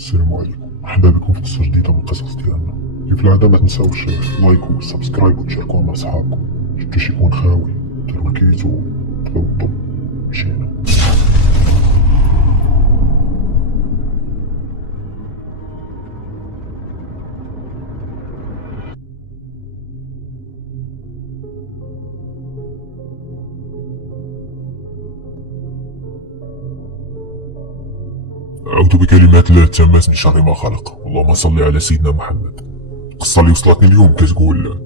السلام عليكم، مرحبا بكم في قصة جديدة من القصص ديالنا. كيف العادة ما تنساوش لايك وسبسكرايب وتشاركوها مع صحابكم. شفتو شي كون خاوي ديروا الكيت وتغوطوا. مشينا. أعوذ بكلمات الله التامات من شر ما خلق. اللهم صل على سيدنا محمد. القصة اللي وصلتني اليوم كتقول: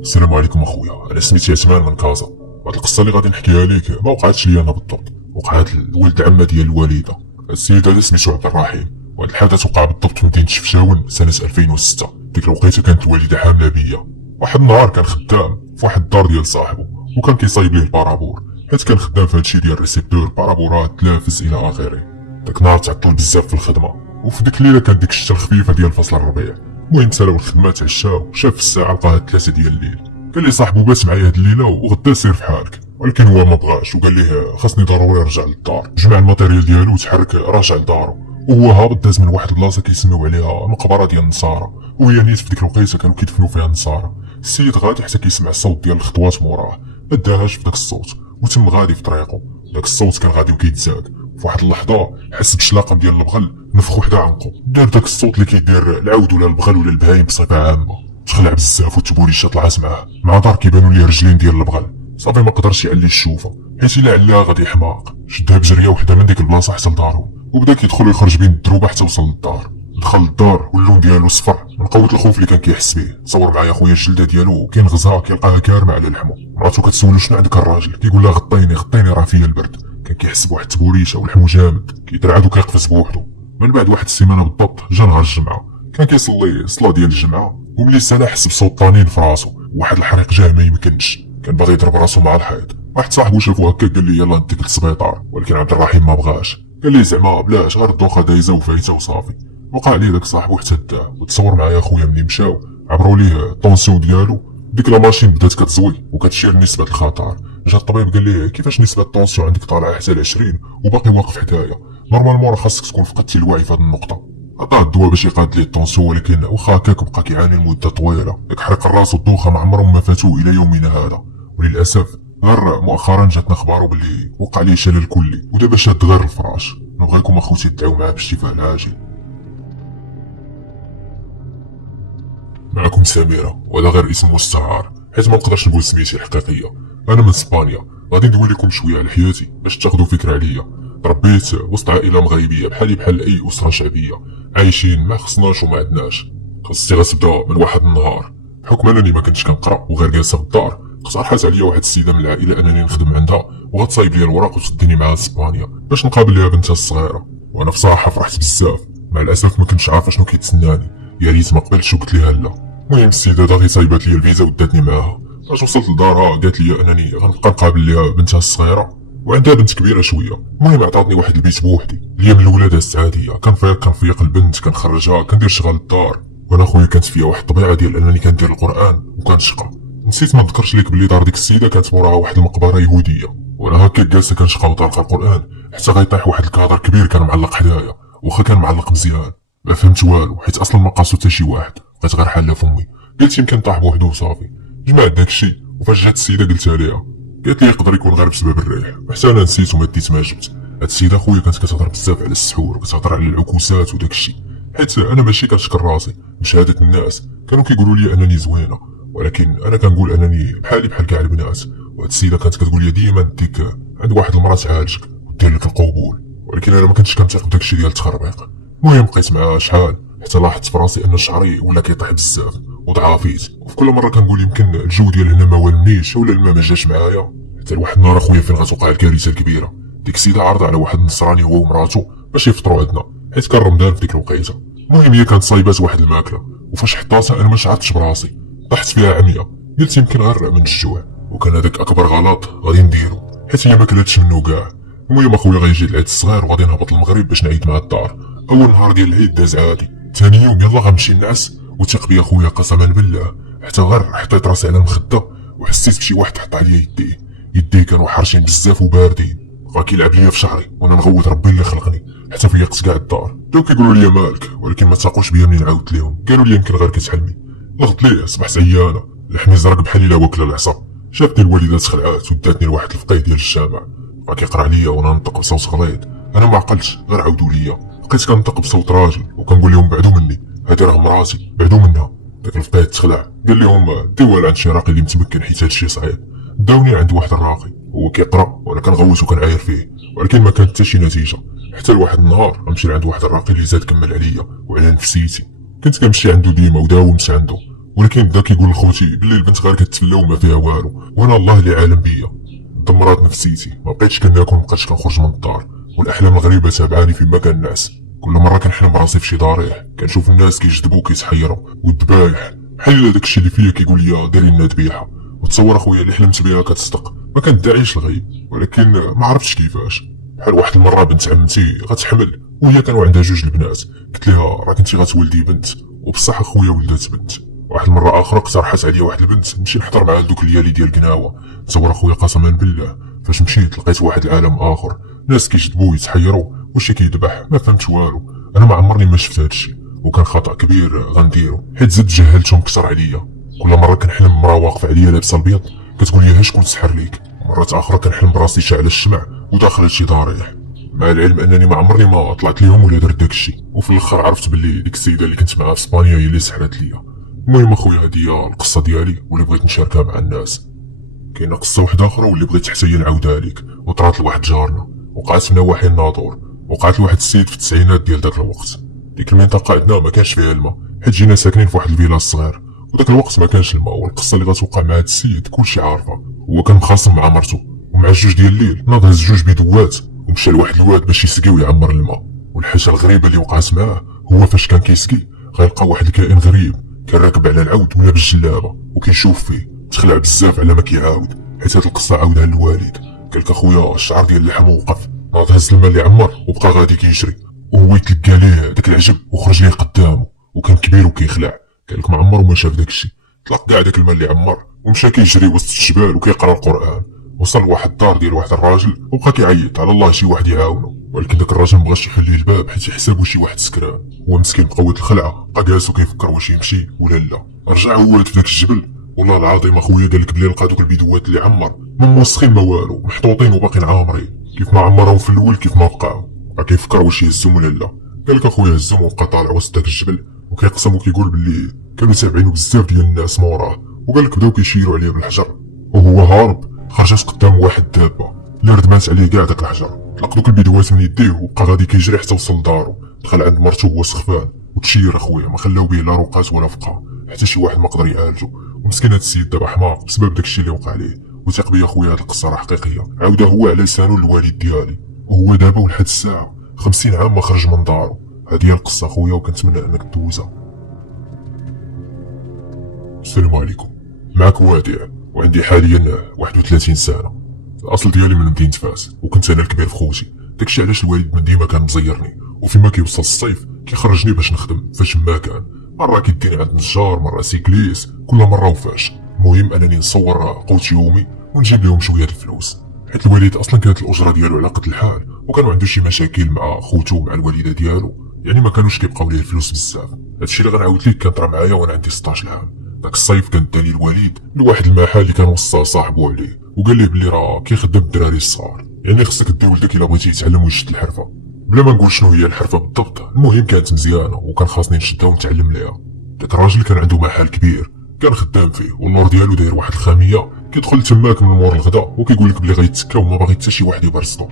السلام عليكم اخويا، انا سميتي عثمان من كازا. هاد القصة اللي غادي نحكيها ليك ما وقعتش لي انا بالضبط، وقعت لولد عمة ديال الوالدة. السيد هذا سميتو عبد الرحيم، وهاد الحدث وقع بالضبط في مدينة شفشاون سنة 2006. ديك الوقيته كانت الوالدة حاملة بيا. واحد النهار كان خدام في واحد الدار ديال صاحبه، وكان كيصايب ليه البارابور، حيت كان خدام في هادشي ديال ريسيبتور بارابورات تلافز الى اخره. داك النهار تعطل بزاف في الخدمة، وفي ديك الليلة كانت ديك الشتا الخفيفة ديال فصل الربيع. المهم سالاو الخدمة تعشاو، شاف الساعة لقاها 3 ديال الليل. قال لي صاحبو بات معايا هاد الليله وغدا سير في حالك، ولكن هو ما بغاش وقال ليه خاصني ضروري نرجع للدار. جمع الماتيريال ديالو وتحرك راجع لدارو، وهو هابط داز من واحد البلاصه كيسميو عليها المقبره ديال النصارى، وهي نيت في ديك الوقيته كانوا كيدفنوا فيها النصارى. السيد غادي حتى كيسمع الصوت ديال الخطوات موراه، ما داهاش في داك الصوت وتم غادي في طريقه. داك الصوت كان غادي وكيتزاد، في واحد اللحظه حس بشلاقه ديال البغل نفخ وحده عنقو. دار داك الصوت اللي كيدير العود ولا البغل ولا البهايم بصفه عامه. تخلع بزاف والتبوليشه طلعت معاه، مع دار كيبانو ليه رجلين ديال البغل. صافي ما قدرش يعلي الشوفه، حيت الا علاه غادي يحماق. شدها بجريه وحده من ديك البلاصه حتى لدارو، وبدا كيدخل ويخرج بين الدروبه حتى وصل للدار. دخل للدار واللون ديالو صفر من قوه الخوف اللي كان كيحس به. تصور معايا خويا الجلده ديالو كينغزها كيلقاها كارمه على لحمه. مراتو كتسولو شنو عندك الراجل، كيقول لها غطيني غطيني راه فيا البرد. كان كيحس بواحد التبوريشه ولحمو جامد، كيترعد وكيقفز بوحدو. من بعد واحد السيمانه بالضبط جا نهار الجمعه، كان كيصلي الصلاه ديال الجمعه، وملي سالا حس بصوت طانين في راسو. واحد الحريق جاه ما يمكنش، كان باغي يضرب راسو مع الحيط. واحد صاحبو شافو هكا قال لي يلا نديك للسبيطار، ولكن عبد الرحيم ما بغاش. قال لي زعما بلاش، غير الدوخه دايزه وفايته وصافي. وقع عليه داك صاحبو حتى داه. وتصور معايا خويا ملي مشاو عبروا ليه الطونسيون ديالو، ديك لا ماشين بدات كتزوي وكتشير نسبه الخطر. جا الطبيب قال ليه كيفاش نسبه الطونسيون عندك طالعه حتى ل 20 وباقي واقف حدايا، نورمالمون راه خاصك تكون فقدتي الوعي في هذه النقطه. عطاه الدواء باش يقاد ليه الطونسيون، ولكن واخا هكاك بقى كيعاني لمده طويله. داك حريق الراس والدوخه ما عمرهم ما فاتوه الى يومنا هذا. وللاسف غير مؤخرا جاتنا اخبارو باللي وقع ليه شلل كلي، ودابا شاد غير الفراش. نبغيكم اخوتي تدعيو معاه بالشفاء العاجل. معكم سميرة، وهذا غير اسم مستعار حيت ما نقدرش نقول سميتي الحقيقية. انا من اسبانيا، غادي ندوي لكم شويه على حياتي باش تاخذوا فكره عليا. تربيت وسط عائله مغربيه بحالي بحال اي اسره شعبيه، عايشين ما خصناش وما عندناش. قصتي غتبدا من واحد النهار. بحكم انني ما كنتش كنقرا وغير جالسه في الدار، اقترحت عليا واحد السيده من العائله انني نخدم عندها وغتصايب لي الوراق وتشدني معاها لاسبانيا باش نقابل ليها بنتها الصغيره. وانا بصراحه فرحت بزاف، مع الاسف ما كنتش عارف شنو كيتسناني. يا ريت ما قبلتش وقلت ليها لا. المهم السيده داغي صايبات لي الفيزا وداتني معاها. فاش وصلت لدارها قالت لي انني غنبقى نقابل ليها بنتها الصغيره، وعندها بنت كبيره شويه. المهم عطاتني واحد البيت بوحدي. اليوم الاولى دازت عاديه، كنفيق البنت، كنخرجها، كندير شغل الدار. وانا خويا كانت فيا واحد الطبيعه ديال انني كندير القران وكنشقى. نسيت ما نذكرش ليك بلي دار ديك السيده كانت موراها واحد المقبره يهوديه، وانا هكا جالسه كنشقى وطالقه القران حتى غيطيح واحد الكادر كبير كان معلق حدايا. واخا كان معلق مزيان ما فهمت والو، حيت اصلا ما قاسو حتى شي واحد. بقيت غير حاله فمي، قلت يمكن طاح بوحدو وصافي. جمعت داكشي، وفاش جات السيده قلتها ليها، قالت لي يقدر يكون غير بسبب الريح. وحتى انا نسيت وما ديت ما جبت. هاد السيده خويا كانت كتهضر بزاف على السحور وكتهضر على العكوسات وداكشي، حيت انا ماشي كنشكر راسي. بشهاده الناس كانوا كيقولوا لي انني زوينه، ولكن انا كنقول انني بحالي بحال كاع البنات. وهاد السيده كانت كتقول لي ديما ديك عند واحد المراه تعالجك ودير لك القبول، ولكن انا ما كنتش كنثق بداكشي ديال التخربيق. المهم بقيت معاها شحال حتى لاحظت فراسي ان شعري ولا كيطيح بزاف وضعافيت. وفي كل مره كنقول يمكن الجو ديال هنا ما والمنيش ولا الماء ما جاش معايا. حتى لواحد النهار اخويا فين غتوقع الكارثه الكبيره. ديك السيده عارضه على واحد النصراني هو ومراتو باش يفطروا عندنا، حيت كان رمضان في ديك الوقيته. المهم هي كانت صايبات واحد الماكله، وفاش حطاتها انا ما شعرتش براسي، طحت فيها عمية. قلت يمكن غير من الجوع، وكان هذاك اكبر غلط غادي نديرو حيت هي ما كلاتش منو كاع. المهم اخويا غيجي العيد الصغير وغادي نهبط للمغرب باش نعيد مع الدار. اول نهار ديال العيد داز عادي، ثاني يوم يلا غنمشي نعس. وثق بيا خويا قسما بالله، حتى غير حطيت راسي على المخده وحسيت بشي واحد حط عليا يديه كانوا حارشين بزاف وباردين. بقى كيلعب ليا في شعري وانا نغوت ربي اللي خلقني، حتى حتى فيقت كاع الدار. بداو كيقولوا لي مالك، ولكن ما تاقوش بيا منين عاودت ليهم. قالوا لي يمكن غير كتحلمي. لغت ليه صبحت عيانه، لحمي زرق بحال الا واكله العصا. شافتني الوالده تخلعات وداتني لواحد الفقيه ديال الجامع، بقى كيقرا عليا وانا نطق بصوت غليظ. انا ما عقلتش غير عاودوا ليا، بقيت كنطق بصوت راجل وكنقول لهم بعدوا مني، هادي راه مراتي بعدوا منها. داك الفقيه تخلع قال لهم ديوها عند شي راقي اللي متمكن حيت هادشي صعيب. داوني عند واحد الراقي هو كيقرا وانا كنغوت وكنعاير فيه، ولكن ما كانت حتى شي نتيجه. حتى لواحد النهار غنمشي لعند واحد الراقي اللي زاد كمل عليا وعلى نفسيتي. كنت كنمشي عنده ديما وداومت عنده، ولكن بدا كيقول لخوتي بلي البنت غير كتفلا وما فيها والو، وانا الله اللي عالم بيا. دمرات نفسيتي، ما بقيتش كناكل، ما بقيتش كنخرج من الدار، والاحلام الغريبه تابعاني فيما كنعس. كل مره كنحلم براسي في شي ضريح، كنشوف الناس كيجذبوا وكيتحيروا، والذبايح بحال الا داكشي اللي فيا كيقول لي ديري لنا ذبيحه. وتصور اخويا اللي حلمت بها كتصدق، ما كندعيش الغيب، ولكن ما عرفتش كيفاش. بحال واحد المره بنت عمتي غتحمل وهي كانوا عندها جوج البنات، قلت لها راه كنتي غتولدي بنت، وبصح اخويا ولدت بنت. واحد المره اخرى اقترحت عليا واحد البنت نمشي نحضر معها لدوك الليالي ديال قناوه. تصور اخويا قسما بالله فاش مشيت لقيت واحد العالم اخر، ناس كيجذبوا ويتحيروا، وشي كيذبح، ما فهمت والو. انا ما عمرني ما شفت هادشي، وكان خطا كبير غنديرو حيت زدت جهلتهم كثر عليا. كل مره كنحلم بمراه واقفه عليا لابسه البيض كتقول لي ها شكون سحر ليك. مرات اخرى كنحلم براسي شاعل الشمع وداخل شي ضريح، مع العلم انني ما عمرني ما طلعت ليهم ولا درت داكشي. وفي الاخر عرفت باللي ديك السيده اللي كنت معاها في اسبانيا هي اللي سحرت ليا. المهم اخويا هادي هي القصه ديالي واللي بغيت نشاركها مع الناس. كاينه قصه واحده اخرى واللي بغيت حتى هي نعاودها لك، وطرات لواحد جارنا، وقعت في نواحي الناظور، وقعت لواحد السيد في التسعينات ديال داك الوقت. ديك المنطقه عندنا ما كانش فيها الماء، حيت جينا ساكنين في واحد الفيلا صغير، وداك الوقت ما كانش الماء. والقصه اللي غتوقع مع هاد السيد كلشي عارفه. هو كان مخاصم مع مرته، ومع الجوج ديال الليل ناض هز جوج بيدوات ومشى لواحد الواد باش يسقي ويعمر الماء. والحاجه الغريبه اللي وقعت معاه هو فاش كان كيسقي غيلقى واحد الكائن غريب كان راكب على العود ولابس جلابه وكيشوف فيه. تخلع بزاف على ما كيعاود، حيت هاد القصه عاودها للوالد. قالك اخويا الشعر ديال اللحم وقف، ناض هز الماء اللي عمر وبقى غادي كيجري، وهو يتلقى ليه داك العجب وخرج ليه قدامه، وكان كبير وكيخلع. قالك ما عمره ما شاف داكشي، طلق كاع داك الماء اللي عمر ومشى كيجري وسط الجبال وكيقرا القران. وصل لواحد الدار ديال واحد الراجل وبقى كيعيط على الله شي واحد يعاونو، ولكن داك الراجل مبغاش يخليه الباب حيت يحسبو شي واحد سكران. هو مسكين بقوة الخلعه بقى جالس وكيفكر واش يمشي ولا لا. رجع هو لداك الجبل، والله العظيم اخويا قالك بلي لقى دوك البيدوات اللي عمر ما موسخين ما والو، محطوطين وباقيين عامرين كيف ما عمرهم في الاول كيف ما بقاو. بقى كيفكر واش يهزهم ولا لا. قالك اخويا هزهم وبقى طالع وسط داك الجبل وكيقسم وكيقول بلي كانوا تابعينو بزاف ديال الناس موراه. وقالك بداو كيشيروا عليه بالحجر وهو هارب. خرجت قدام واحد الدابه اللي ردمات عليه كاع داك الحجر، طلق دوك البيدوات من يديه وبقى غادي كيجري حتى وصل لدارو. دخل عند مرته وهو سخفان وتشير اخويا، ما خلاو به لا رقات ولا فقا، حتى شي واحد ما قدر يعالجو. ومسكين هاد السيد دابا حماق بسبب داكشي اللي وقع ليه. وثق بيا اخويا هاد القصه راه حقيقيه، عاودها هو على لسانو للوالد ديالي، وهو دابا ولحد الساعه 50 عام ما خرج من دارو. هادي هي القصه اخويا وكنتمنى انك دوزها. السلام عليكم، معك وادع، وعندي حاليا 31 سنه. الاصل ديالي من مدينه فاس، وكنت انا الكبير في خوتي. داكشي علاش الوالد من ديما كان مزيرني، وفيما كيوصل الصيف كيخرجني باش نخدم فاش ما كان. مره كيديني عند نجار، مره سيكليس، كل مره وفاش. المهم انني نصور قوت يومي ونجيب لهم شويه الفلوس، حيت الوالد اصلا كانت الاجره ديالو على قد الحال، وكانوا عنده شي مشاكل مع خوتو ومع الوالده ديالو، يعني ما كانوش كيبقاو ليه الفلوس بزاف. هادشي اللي غنعاود ليك كان طرا معايا وانا عندي 16 عام. داك الصيف كان داني الوالد لواحد المحل اللي كان وصى صاحبو عليه، وقال ليه بلي راه كيخدم الدراري الصغار، يعني خصك دير ولدك الا بغيتي يتعلم ويشد الحرفه. بلا ما نقول شنو هي الحرفه بالضبط، المهم كانت مزيانه وكان خاصني نشدها ونتعلم ليها. داك الراجل كان عنده محل كبير كان خدام فيه، والنور ديالو داير واحد الخاميه كيدخل تماك من مور الغدا وكيقول لك بلي غيتسكا وما باغي حتى شي واحد يبرزطو.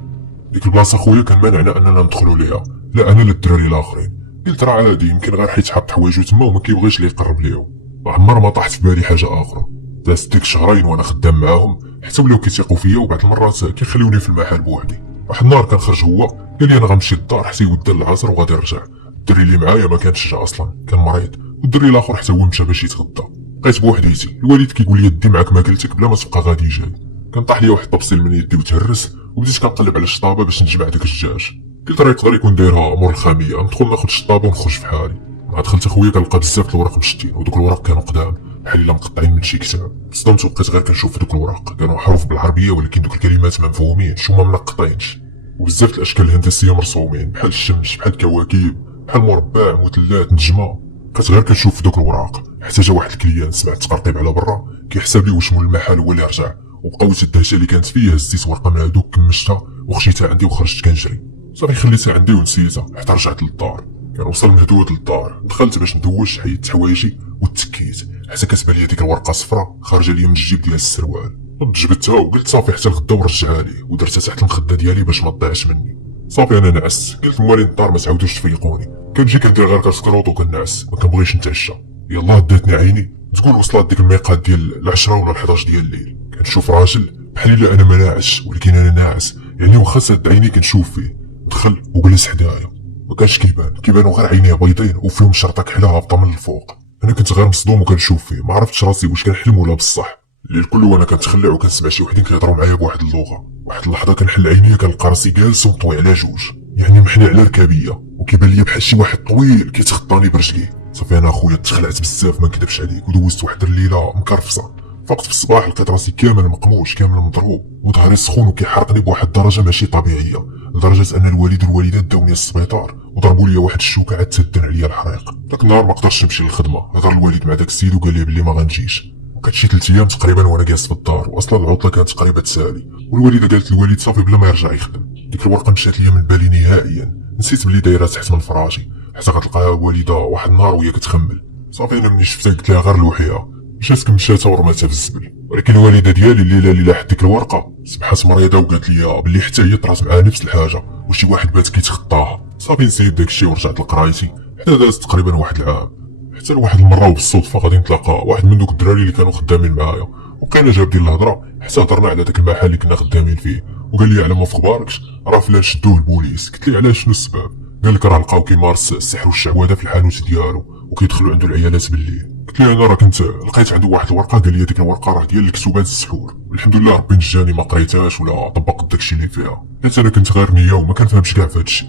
ديك البلاصه خويا كان مانعنا اننا ندخلوا ليها، لا انا لا الدراري الاخرين. قلت راه عادي، يمكن غير حيت حاط حوايجو تما وما كيبغيش اللي يقرب ليهم. عمر ما طاحت في بالي حاجه اخرى. دازت ديك شهرين وانا خدام معاهم حتى ولاو كيثيقوا فيا، وبعض المرات كيخليوني في المحل بوحدي. واحد النهار كان خرج هو قال لي انا غنمشي للدار حتى يودى العصر وغادي نرجع. الدري اللي معايا ما كانش جا اصلا، كان مريض، والدري الاخر حتى هو مشى باش يتغدى. بقيت بوحديتي، الوالد كيقول لي يدي معاك ما قلتك بلا ما تبقى غادي جاي. كنطاح لي واحد الطبسيل من يدي وتهرس، وبديت كنقلب على الشطابه باش نجمع داك الدجاج. قلت راه يقدر يكون دايرها مور الخاميه، ندخل ناخذ الشطابه ونخرج في حالي. مع دخلت اخويا كنلقى بزاف د الوراق مشتين، ودوك الوراق كانوا قدام بحال الا مقطعين من شي كتاب. صدمت وبقيت غير كنشوف دوك الوراق، كانوا حروف بالعربيه ولكن دوك الكلمات ما مفهومينش وما منقطينش. وبزاف الاشكال الهندسيه مرسومين بحال الشمس، بحال الكواكب، بحال مربع، مثلث، نجمه. بقيت غير كنشوف في دوك الوراق حتى جا واحد الكليان سمعت تقرطيب على برا كيحسب لي واش مول المحل هو اللي رجع. وبقاوت الدهشه اللي كانت فيا، هزيت ورقه من هادوك كمشتها وخشيتها عندي وخرجت كنجري. صافي خليتها عندي ونسيتها حتى رجعت للدار. كان وصل مهدود للدار، دخلت باش ندوش، حيدت حوايجي وتكيت حتى كتبان لي ديك الورقه صفرا خارجه لي من الجيب ديال السروال. جبدتها وقلت صافي حتى الغدا ورجعها لي، ودرتها تحت المخده ديالي باش ما تضيعش مني. صافي انا نعست، قلت موالين الدار ما تعاودوش تفيقوني. كنجي كندير غير كسكروط وكنعس، ما كنبغيش نتعشى. يلاه داتني عيني تقول وصلت ديك الميقات ديال العشرة ولا 11 ديال الليل. كنشوف راجل بحال الا انا ما ناعش، ولكن انا ناعس، يعني واخا ساد عيني كنشوف فيه. دخل وجلس حدايا، ما كانش كيبانو غير عينيه بيضين وفيهم شرطه كحله هابطه من الفوق. انا كنت غير مصدوم وكنشوف فيه، ما عرفتش راسي واش كنحلم ولا بصح. الليل كله وانا كنتخلع وكنسمع شي وحدين كيهضروا معايا بواحد اللغه. واحد اللحظه كنحل عينيا كنلقى راسي جالس ومطوي على جوج، يعني محني على ركابيه، وكيبان لي بحال شي واحد طويل كيتخطاني برجليه. صافي انا اخويا تخلعت بزاف ما نكذبش عليك، ودوزت واحد الليله مكرفصه. فقت في الصباح لقيت راسي كامل مقموش، كامل مضروب، وظهري سخون وكيحرقني بواحد الدرجه ماشي طبيعيه، لدرجه ان الوالد والوالده داوني للسبيطار وضربوا لي واحد الشوكه عاد تسدن عليا الحريق. داك النهار ما قدرتش نمشي للخدمه، هضر الوالد مع داك السيد وقال لي بلي ما غنجيش. وكانت شي 3 ايام تقريبا وانا جالس في الدار، واصلا العطله كانت تقريبا تسالي. والوالده قالت للوالد صافي بلا ما يرجع يخدم. ديك الورقه مشات ليا من بالي نهائيا، نسيت بلي دايره تحت من فراشي، حتى غتلقاها والده واحد النهار وهي كتخمل. صافي انا ملي شفتها قلت لها غير لوحيها، مشات كمشاتها ورماتها في الزبل. ولكن الوالده ديالي الليله اللي لاحت ديك الورقه سبحات مريضه وقالت لي بلي حتى هي طرات معاها نفس الحاجه، وشي واحد بات كيتخطاها. صافي نسيت داكشي ورجعت لقرايتي، حتى داز تقريبا واحد العام. حتى لواحد المره وبالصدفه غادي نتلاقى واحد من دوك الدراري اللي كانوا خدامين معايا، وبقينا جاب ديال الهضره حتى هضرنا على داك المحل اللي كنا خدامين فيه. وقال لي على ما في خباركش راه فلان شدوه البوليس. قلت لي علاش شنو السبب؟ قال لك راه لقاو كيمارس السحر والشعوذه في الحانوت ديالو وكيدخلوا عنده العيالات بالليل. قلت له انا راه كنت لقيت عنده واحد الورقه، قال لي ديك الورقه راه ديال الكتوبات السحور، والحمد لله ربي نجاني ما قريتهاش ولا طبقت داكشي اللي فيها، حيت انا كنت غير نيه وما كنفهمش كاع في هادشي.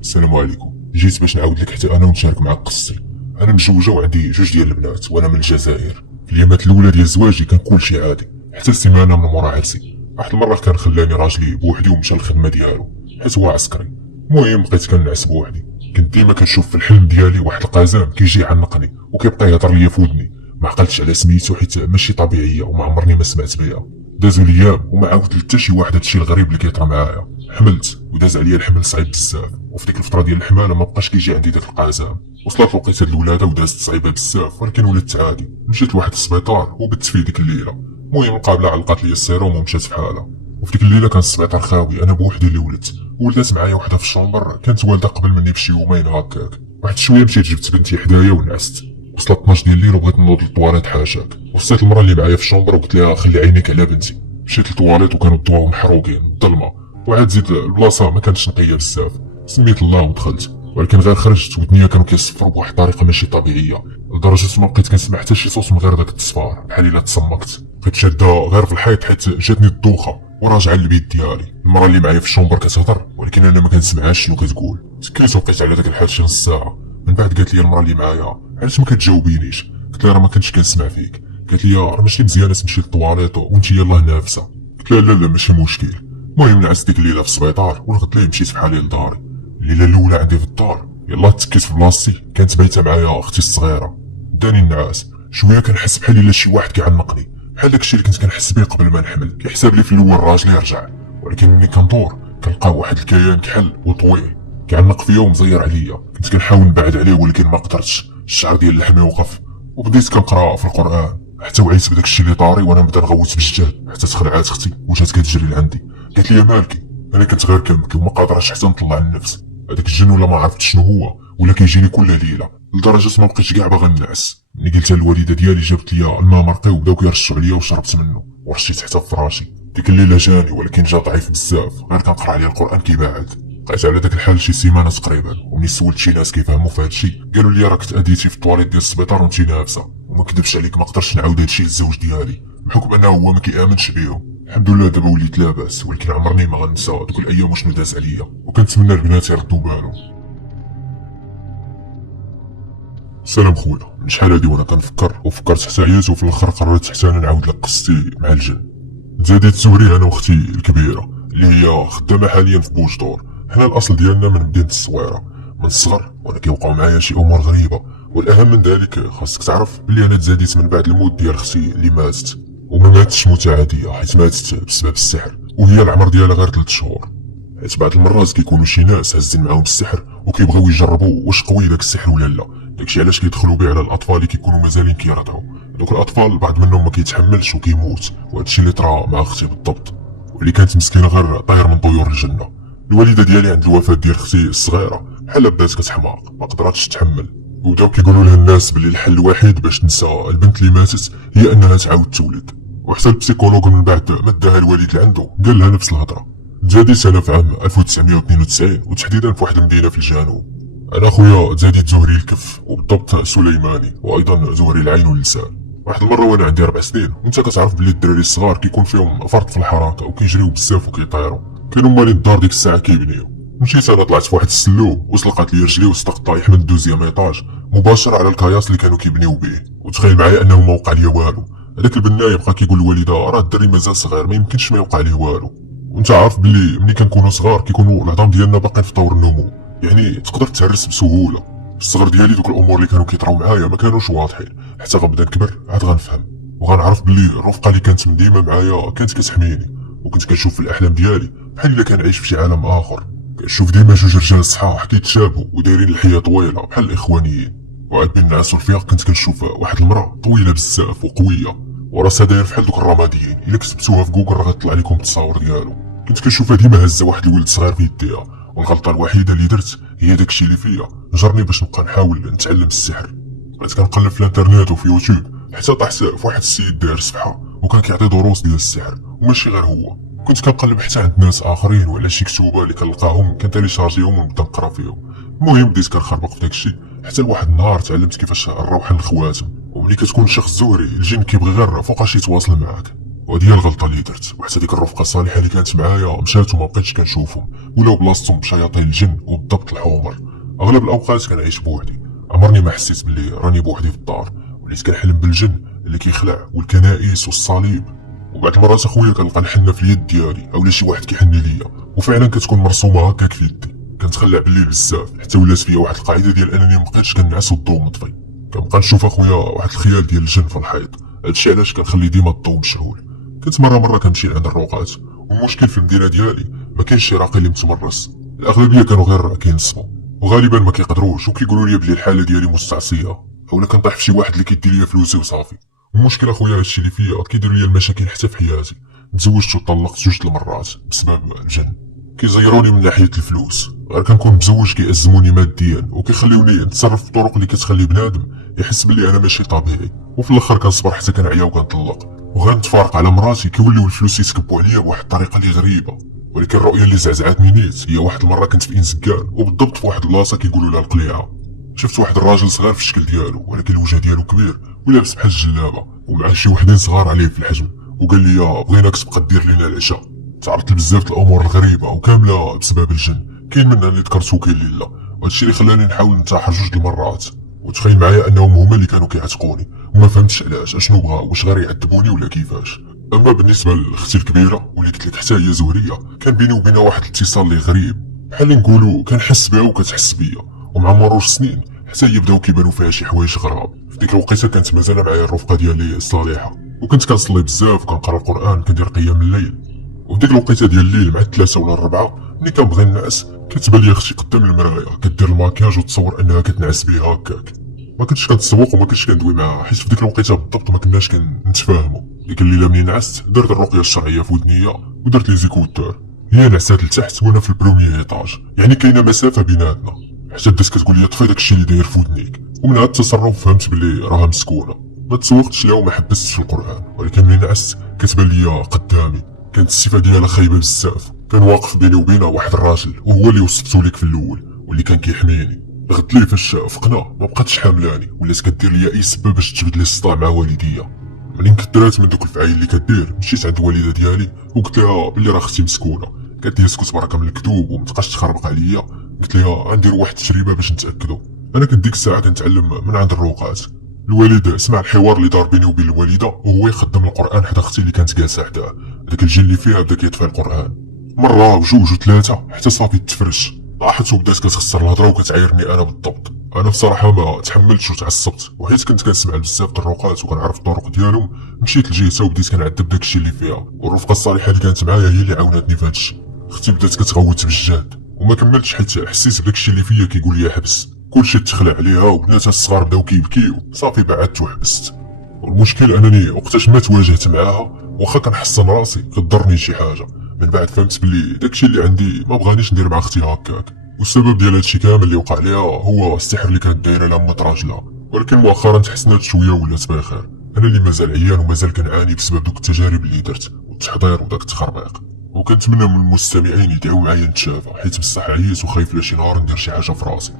السلام عليكم، جيت باش نعاود لك حتى انا ونشارك معك قصتي. انا متزوجه وعندي 2 ديال البنات، وانا من الجزائر. في الايامات الاولى ديال زواجي كان كلشي عادي حتى السيمانه من مورا عرسي. واحد المره كان خلاني راجلي بوحدي ومشى للخدمه ديالو حيت هو عسكري. المهم بقيت كنعس بوحدي، كنت ديما كنشوف في الحلم ديالي واحد القزام كيجي يعنقني وكيبقى يهضر ليا في ودني. ما عقلتش على سميتو حيت ماشي طبيعيه وما عمرني ما سمعت بها. دازو الايام وما عاودت حتى شي واحد هادشي الغريب اللي كيطرى معايا. حملت وداز عليا الحمل صعيب بزاف، وفي ديك الفتره ديال الحماله ما بقاش كيجي عندي داك القزام. وصلت لوقيته الولاده ودازت صعيبه بزاف، ولكن ولدت عادي. مشيت لواحد السبيطار وبت فيه ديك الليله. المهم القابله علقات لي السيروم ومشات في حالها. وفي ديك الليله كان السبيطار خاوي، انا بوحدي اللي ولدت. ولدت معايا وحده في الشومبر كانت والده قبل مني بشي يومين هكاك. واحد شويه مشيت جبت بنتي حدايا ونعست. وصلت 12 ديال الليل وبغيت نوض للطواليت حاشاك. وصلت المراه اللي معايا في الشومبر وقلت لها خلي عينيك على بنتي. مشيت للطواليت وكانوا الضوا محروقين الظلمه، وعاد زيد البلاصه ما كانتش نقيه بزاف. سميت الله ودخلت، ولكن غير خرجت ودنيا كانوا كيصفروا بواحد الطريقه ماشي طبيعيه، لدرجه ما بقيت كنسمع حتى شي صوت من غير داك التصفار، بحال الا تصمكت. بقيت شاده غير في الحيط حيت جاتني الدوخه وراجعه للبيت ديالي. المراه اللي معايا في الشومبر كتهضر ولكن انا ما كنسمعهاش شنو كتقول. سكيت وبقيت على داك الحال شي نص ساعه. من بعد قالت لي المراه اللي معايا علاش ما كتجاوبينيش؟ قلت لها راه ما كنتش كنسمع فيك. قالت لي راه ماشي مزيانه تمشي للطواليط وانت يلاه نافسه. قلت لها لا ماشي مشكل. المهم نعست ديك الليله في السبيطار والغد ليه مشيت بحالي لداري. الليله الاولى عندي في الدار يلاه تكيت في بلاصتي، كانت بايته معايا اختي الصغيره. داني النعاس شويه كنحس بحال الا شي واحد كيعنقني، بحال داكشي اللي كنت كنحس به قبل ما نحمل. كيحسب لي في الاول راجلي رجع، ولكن ملي كندور كنلقى واحد الكيان كحل وطويل كيعنق فيا ومزير عليا. كنت كنحاول نبعد عليه ولكن ما قدرتش، الشعر ديال اللحم يوقف. وبديت كنقرا في القران حتى وعيت بداكشي اللي طاري، وانا نبدا نغوت بالجهد حتى تخلعات اختي وجات كتجري لعندي. قالت لي يا مالكي، انا كنت غير كنبكي وما قادرش حتى نطلع النفس. هذاك الجن ولا ما عرفت شنو هو ولا كيجيني كل ليله، لدرجه ما بقيتش كاع باغي نعس. ملي قلتها للوالده ديالي جابت لي الماء مرقي وبداو كيرشوا عليا وشربت منه ورشيت حتى في فراشي. ديك الليله جاني ولكن جا ضعيف بزاف، غير كنقرا عليه القران كيبعد. بقيت على داك الحال شي سيمانه تقريبا، ومني سولت شي ناس كيفهموا في هادشي قالوا لي راك تاديتي في الطواليت ديال السبيطار وانتي نافسه. وما كذبش عليك ما قدرتش نعاود هادشي للزوج ديالي بحكم انه هو ما كيامنش بيهم. الحمد لله دابا وليت لاباس، ولكن عمرني ما غنسى دوك الايام وشنو داز عليا، وكنتمنى البنات يردوا بالهم. سلام خويا، من شحال هادي وانا كنفكر وفكرت حتى عيات، وفي الاخر قررت حتى انا نعاود لك قصتي مع الجن. تزاديت زهري انا واختي الكبيره اللي هي خدامه حاليا في بوجدور. حنا الاصل ديالنا من مدينه الصويره من الصغر، وانا كيوقعوا معايا شي امور غريبه، والاهم من ذلك خاصك تعرف بلي انا تزاديت من بعد الموت ديال اختي اللي ماتت، وما ماتتش موتة عاديه حيت ماتت بسبب السحر، وهي العمر ديالها غير 3 شهور. حيت بعض المرات كيكونوا شي ناس هازين معاهم السحر وكيبغيو يجربوا واش قوي داك السحر ولا لا، داكشي علاش كيدخلوا به على الاطفال اللي كيكونوا مازالين كيرضعوا. دوك الاطفال بعض منهم ما كيتحملش وكيموت، وهادشي اللي طرا مع اختي بالضبط، واللي كانت مسكينه غير طاير من طيور الجنه. الوالده ديالي عند الوفاه ديال اختي الصغيره بحال بدات كتحماق، ما قدراتش تتحمل، وبداو كيقولوا لها الناس بلي الحل الوحيد باش تنسى البنت اللي ماتت هي انها تعاود تولد. وحتى البسيكولوج من بعد ما داها الوالد لعندو قال لها نفس الهضره. تزاديت انا في عام 1992 وتحديدا في واحد المدينه في الجنوب. انا خويا تزاديت زهري الكف وبالضبط سليماني، وايضا زهري العين واللسان. واحد المره وانا عندي 4 سنين، وانت كتعرف بلي الدراري الصغار كيكون فيهم فرط في الحركه وكيجريو بزاف وكيطيروا، كانوا مالين الدار ديك الساعه كيبنيو. مشيت انا طلعت في واحد السلوم وسلقات لي رجلي وصدقت طايح من الدوزيام ايطاج مباشر على الكياس اللي كانوا كيبنيو به، وتخيل معايا انه ما وقع لي والو. هذاك البناي بقى كيقول للوالده راه الدري مازال صغير ما يمكنش ما يوقع ليه والو. وانت عارف بلي ملي كنكونوا صغار كيكونوا العظام ديالنا باقيين في طور النمو، يعني تقدر تهرس بسهوله. في الصغر ديالي دوك الامور اللي كانوا كيطراو معايا ما كانوش واضحين، حتى غنبدا نكبر عاد غنفهم وغنعرف بلي الرفقه اللي كانت من ديما معايا كانت كتحميني، وكنت كنشوف في الاحلام ديالي بحال الا كنعيش في شي عالم اخر. كنشوف ديما جوج رجال صحاح كيتشابهوا ودايرين الحياه طويله بحال الاخوانيين، وعاد بين النعاس والفياق كنت كنشوف واحد المراه طويله بزاف وقويه وراسها داير بحال دوك الرماديين، الا كتبتوها في جوجل راه غتطلع لكم التصاور ديالو. كنت كنشوفها ديما هزه واحد الولد صغير في يديها، والغلطه الوحيده اللي درت هي داكشي اللي فيا جرني باش نبقى نحاول نتعلم السحر. بقيت كنقلب في الانترنت وفي يوتيوب حتى طحت في واحد السيد داير صفحه وكان كيعطي دروس ديال السحر، وماشي غير هو، كنت كنقلب حتى عند ناس اخرين وعلى شي كتوبه اللي كنلقاهم كنتيليشارجيهم ونبدا نقرا فيهم. المهم بديت كنخربق في داكشي حتى لواحد النهار تعلمت كيفاش نروح للخواتم، وملي كتكون شخص زهري الجن كيبغي غير فوقاش يتواصل معاك. وهذه هي الغلطه اللي درت، وحتى ديك الرفقه الصالحه اللي كانت معايا مشات وما بقيتش كنشوفهم، ولاو بلاصتهم بشياطين الجن وبالضبط الحمر. اغلب الاوقات كنعيش بوحدي، عمرني ما حسيت بلي راني بوحدي في الدار، وليت كنحلم بالجن اللي كيخلع والكنائس والصليب. وبعض المرات اخويا كنلقى الحنه في اليد ديالي اولا شي واحد كيحن ليا، وفعلا كتكون مرسومه هكاك في يدي. كنتخلع بالليل بزاف حتى ولات فيا واحد القاعده ديال انني مبقيتش كنعس والضو مطفي، كنبقى نشوف اخويا واحد الخيال ديال الجن في الحيط. هادشي علاش كنخلي ديما الضو مشعول. كنت مره كنمشي عند الرقات، والمشكل في المدينه ديالي ما كاينش شي راقي اللي متمرس، الاغلبيه كانوا غير كينصبوا وغالبا ما كيقدروش، وكيقولوا لي بلي الحاله ديالي مستعصيه اولا كنطيح في شي واحد اللي كيدي ليا فلوسي وصافي. المشكل اخويا هادشي اللي فيا كيدير ليا المشاكل حتى في حياتي، تزوجت وطلقت 2 المرات بسبب الجن. كيزيروني من ناحيه الفلوس، غير كنكون مزوج كيأزموني ماديا وكيخليوني نتصرف بطرق اللي كتخلي بنادم يحس بلي انا ماشي طبيعي، وفي الاخر كنصبر حتى كنعيا وكنطلق وغنتفارق على مراتي، كيوليو الفلوس يتكبوا عليا بواحد الطريقه اللي غريبه. ولكن الرؤيه اللي زعزعتني نيت هي واحد المره كنت في انسكان وبالضبط في واحد البلاصه كيقولوا لها القليعه. شفت واحد الراجل صغير في الشكل ديالو، ولكن الوجه ديالو كبير ولابس بحال الجلابه ومعاه شي وحدين صغار عليه في الحجم، وقال لي بغيناك تبقى دير لينا العشاء. تعرضت لبزاف الامور الغريبه وكامله بسبب الجن، كاين منها اللي ذكرتو كاين اللي لا، وهادشي اللي خلاني نحاول ننتحر 2 المرات. وتخيل معايا انهم هما اللي كانوا كيعتقوني وما فهمتش علاش، اشنو بغاو، واش غير يعذبوني ولا كيفاش. اما بالنسبه لاختي الكبيره واللي قلت لك حتى هي زهريه، كان بيني وبينها واحد الاتصال اللي غريب، بحال نقولوا كنحس بها وكتحس بيا، ومع مرور السنين حتى هي بداو كيبانوا فيها شي حوايج غراب. في ديك الوقيته كانت مازال معايا الرفقه ديالي الصالحه، وكنت كنصلي بزاف وكنقرا القران وكندير قيام الليل. وفي ديك الوقيته ديال الليل مع 3 ولا 4 ملي كنبغي نعس كتبان لي اختي قدام المرايه كدير الماكياج وتصور انها كتنعس بيها هكاك. ما كنتش كنتسوق وما كنتش كندوي معاها، حيت في ديك الوقيته بالضبط ما كناش كنتفاهموا. ديك الليله ملي نعست درت الرقيه الشرعيه في ودنيا ودرت لي زيكوتور، هي نعسات لتحت وانا في البروميي ايطاج، يعني كاينه مسافه بيناتنا، حتى بدات كتقول لي طفي داكشي اللي داير في ودنيك. ومن هذا التصرف فهمت بلي راها مسكونه. ما تسوقتش لها وما حبستش في القران، ولكن ملي نعست كتبان لي قدامي كانت الصفه ديالها خايبه بزاف. كان واقف بيني وبينها واحد الراجل وهو اللي وصفتو لك في الاول واللي كان كيحميني. غد لي فاش فقنا ما بقاتش حاملاني، ولات كدير لي اي سبب باش تجبد لي الصداع مع والديا. ملي كدرات من دوك الفعايل اللي كدير مشيت عند الوالده ديالي وقلت لها بلي راه اختي مسكونه. قالت لي اسكت بركه من الكذوب ومتبقاش تخربق عليا. قلت لها غندير واحد التجربه باش نتاكدوا. انا كنت ديك الساعه كنتعلم من عند الرقات، الوالد سمع الحوار اللي دار بيني وبين الوالده وهو يخدم القران حدا اختي اللي كانت جالسه حداه. داك الجن اللي فيها بدا كيطفي القران مره وجوج وثلاثه حتى صافي تفرش. لاحظت وبدات كتخسر الهضره وكتعايرني انا بالضبط. انا بصراحه ما تحملتش وتعصبت، وحيت كنت كنسمع بزاف د الرقات وكنعرف الطرق ديالهم مشيت لجهتها وبديت كنعذب داكشي اللي فيها. والرفقه الصالحه اللي كانت معايا هي اللي عاونتني في هادشي. اختي بدات كتغوت بالجهد وما كملتش حيت حسيت بداكشي اللي فيا كيقول لي حبس. كلشي تخلع عليها وبناتها الصغار بداو كيبكيو صافي بعدت وحبست. والمشكل انني وقتاش ما تواجهت معاها واخا كنحصن راسي كضرني شي حاجه. من بعد فهمت بلي داكشي اللي عندي ما بغانيش ندير مع اختي هكاك. والسبب ديال هادشي كامل اللي وقع ليها هو السحر اللي كانت دايره لها امة راجلها. ولكن مؤخرا تحسنات شويه ولات بخير. انا اللي مازال عيان ومازال كنعاني بسبب دوك التجارب اللي درت والتحضير وداك التخربيق. وكنتمنى من المستمعين يدعيو معايا نتشافى، حيت بصح عييت وخايف لا شي نهار ندير شي حاجه في راسي.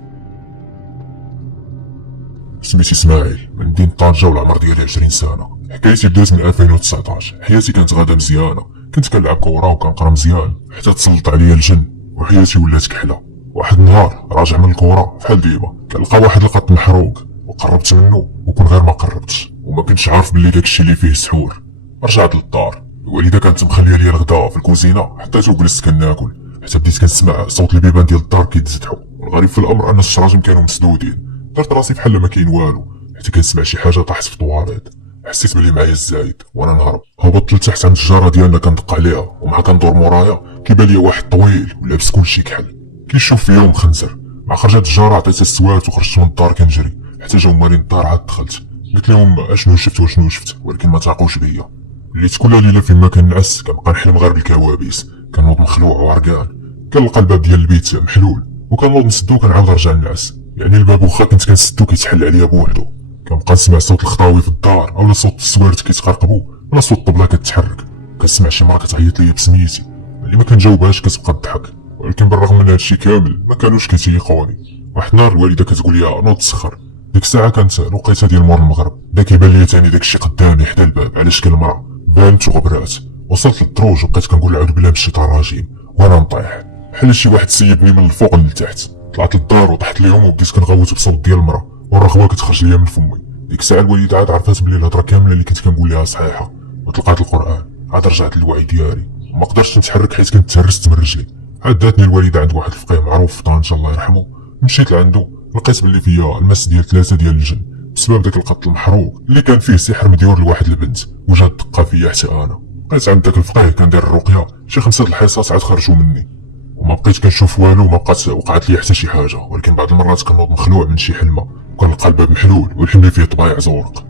سميتي اسماعيل من مدينة طنجة والعمر ديالي 20 سنة. حكايتي بدات من 2019. حياتي كانت غادا مزيانة، كنت كنلعب كورة وكنقرا مزيان حتى تسلط عليا الجن وحياتي ولات كحلة. واحد النهار راجع من الكورة بحال ديما كنلقى واحد القط محروق وقربت منه وكون غير ما قربتش وما كنتش عارف بلي داكشي اللي فيه سحور. رجعت للدار، الوالدة كانت مخليه ليا الغدا في الكوزينة حتى جلست كناكل حتى بديت كنسمع صوت البيبان ديال الدار كيتزدحوا. والغريب في الامر ان الشراجم كانوا مسدودين. درت راسي بحال ما كاين والو حتى كنسمع شي حاجه طاحت في الطواليت. حسيت بلي معايا الزايد وانا نهرب. هبطت لتحت عند الجاره ديالنا كندق عليها ومع كندور مورايا كيبان لي واحد طويل ولابس كلشي كحل كيشوف فيا ومخنزر. مع خرجت الجاره عطيتها السوات وخرجت من الدار كنجري حتى جاو مالين الدار. عاد دخلت قلت لهم اشنو شفت وشنو شفت، ولكن ما تعقوش بيا. وليت كل ليله فيما كنعس كنبقى نحلم غير بالكوابيس. كنوض مخلوع وعرقان، كنلقى الباب ديال البيت محلول وكنوض نسدو وكنعاود نرجع نعس. يعني الباب واخا كنت كنسدو كيتحل عليا بوحدو. كنبقى نسمع صوت الخطاوي في الدار اولا صوت السوارت كيتقرقبوا ولا صوت الطبله كتحرك. كنسمع شي مرة كتعيط ليا بسميتي اللي ما كنجاوبهاش كتبقى تضحك. ولكن بالرغم من هادشي كامل ما كانوش كيتيقوني. واحد النهار الوالده كتقول لي نوض تسخر. ديك الساعه كانت الوقيته ديال مور المغرب. بدا كيبان ليا تاني داكشي قدامي حدا الباب على شكل مرا بانت وغبرات. وصلت للدروج وبقيت كنقول اعوذ بالله من الشيطان الرجيم وانا نطيح بحال شي واحد سيبني من الفوق للتحت. طلعت للدار وطحت ليهم وبديت كنغوت بصوت ديال المرا والرغوه كتخرج ليا من فمي. ديك الساعه الوالده عاد عرفات بلي الهضره كامله اللي كنت كنقول لها صحيحه وتلقات القران. عاد رجعت للوعي ديالي وما قدرتش نتحرك حيت كنت تهرست من رجلي. عاد داتني الوالده عند واحد الفقيه معروف في طنجة الله يرحمه. مشيت لعندو لقيت بلي فيا المس ديال 3 ديال الجن بسبب داك القط المحروق اللي كان فيه سحر مديور لواحد البنت وجات دقه فيا حتى انا. بقيت عند داك الفقيه كندير الرقيه شي 5 الحصص عاد خرجوا مني وما بقيت كنشوف والو وما بقات وقعت لي حتى شي حاجه. ولكن بعض المرات كنوض مخلوع من شي حلمه وكنلقى الباب محلول والحلم اللي فيه طبايع زورق.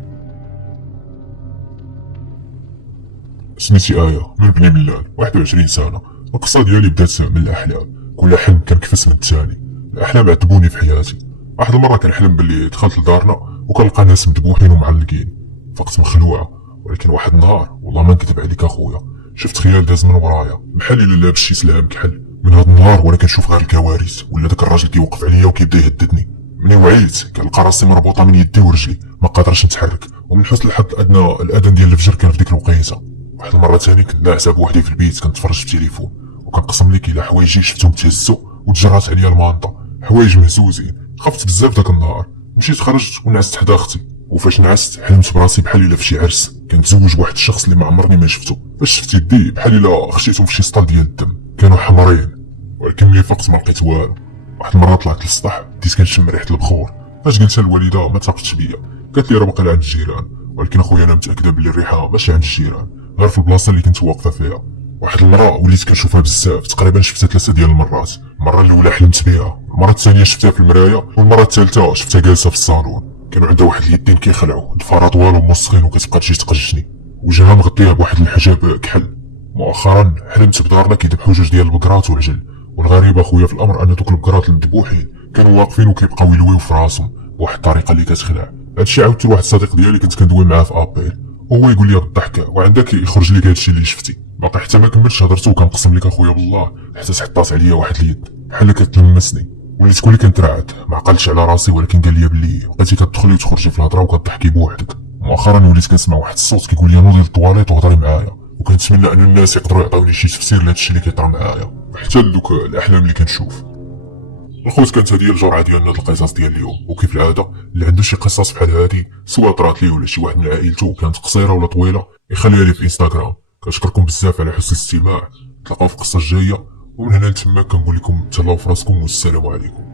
سميتي آية من بني ملال 21 سنة. القصة ديالي بدات من الأحلام. كل حلم كان كفس من الثاني. الأحلام عذبوني في حياتي. واحد المرة كنحلم باللي دخلت لدارنا وكنلقى ناس مدبوحين ومعلقين. فقت مخلوعة. ولكن واحد النهار والله ما نكذب عليك اخويا شفت خيال داز من ورايا بحال الا لابس شي سلام كحل. من هاد النهار وانا كنشوف غير الكوارث. ولا داك الراجل كيوقف عليا وكيبدا يهددني. مني وعيت كنلقى راسي مربوطه من يدي ورجلي ما قادرش نتحرك. ومن حسن الحظ ادنى الاذان ديال الفجر كان في ديك الوقيته. واحد المره ثاني كنت ناعسه بوحدي في البيت كنتفرج في التليفون وكنقسم لك الا حوايجي شفتهم تهزوا وتجرات عليا المانطه حوايج مهزوزين. خفت بزاف داك النهار. مشيت خرجت ونعست حدا اختي وفاش نعست حلمت براسي بحال الا في شي عرس كنتزوج بواحد الشخص اللي ما عمرني ما شفتو. فاش شفت يدي بحال الا خشيتهم في شي سطال ديال الدم كانوا حمرين. ولكن ملي فقت ما لقيت والو. واحد المره طلعت للسطح بديت كنشم ريحه البخور. فاش قلتها الوالده ما تاقتش بيا قالت لي راه باقي عند الجيران. ولكن اخويا انا متاكده بلي الريحه ماشي عند الجيران غير في البلاصه اللي كنت واقفه فيها. واحد المره وليت كنشوفها بزاف تقريبا شفتها 3 ديال المرات. المره الاولى حلمت بها، المره الثانيه شفتها في المرايه، والمره الثالثه شفتها جالسه في الصالون. كانوا عندها واحد اليدين كيخلعوا ضفارها طوال وموسخين وكتبقى تجي تقجني وجهها مغطيه بواحد الحجاب كحل. مؤخرا حلمت بدارنا كيذبحوا جوج ديال البقرات والعجل. والغريب اخويا في الامر ان دوك البقرات المذبوحين كانوا واقفين وكيبقاو يلويو في راسهم بواحد الطريقه اللي كتخلع. هادشي عاودت لواحد الصديق ديالي كنت كندوي معاه في ابيل وهو يقول لي بالضحك وعندك يخرج لك هادشي اللي شفتي. باقي حتى ما كملتش هضرته وكنقسم لك اخويا بالله حتى تحطات عليا واحد اليد بحال كتلمسني. وليت كلي كنترعد ما عقلتش على راسي ولكن قال لي بلي بقيتي كتدخلي وتخرجي في الهضره وكتضحكي بوحدك. مؤخرا وليت كنسمع واحد الصوت كيقول لي نوضي للطواليت وهضري معايا وكنتمنى ان الناس يقدروا يعطيوني شي تفسير لهادشي اللي كيطرا معايا وحتى لدوك الاحلام اللي كنشوف. الخوت كانت هذه الجرعه ديالنا د القصص ديال اليوم، وكيف العاده اللي عنده شي قصص بحال هادي سواء طرات ليه ولا شي واحد من عائلته كانت قصيره ولا طويله يخليها لي في انستغرام. كنشكركم بزاف على حسن الاستماع، نتلاقاو في القصه الجايه، ومن هنا لتما كنقول لكم تهلاو في راسكم والسلام عليكم.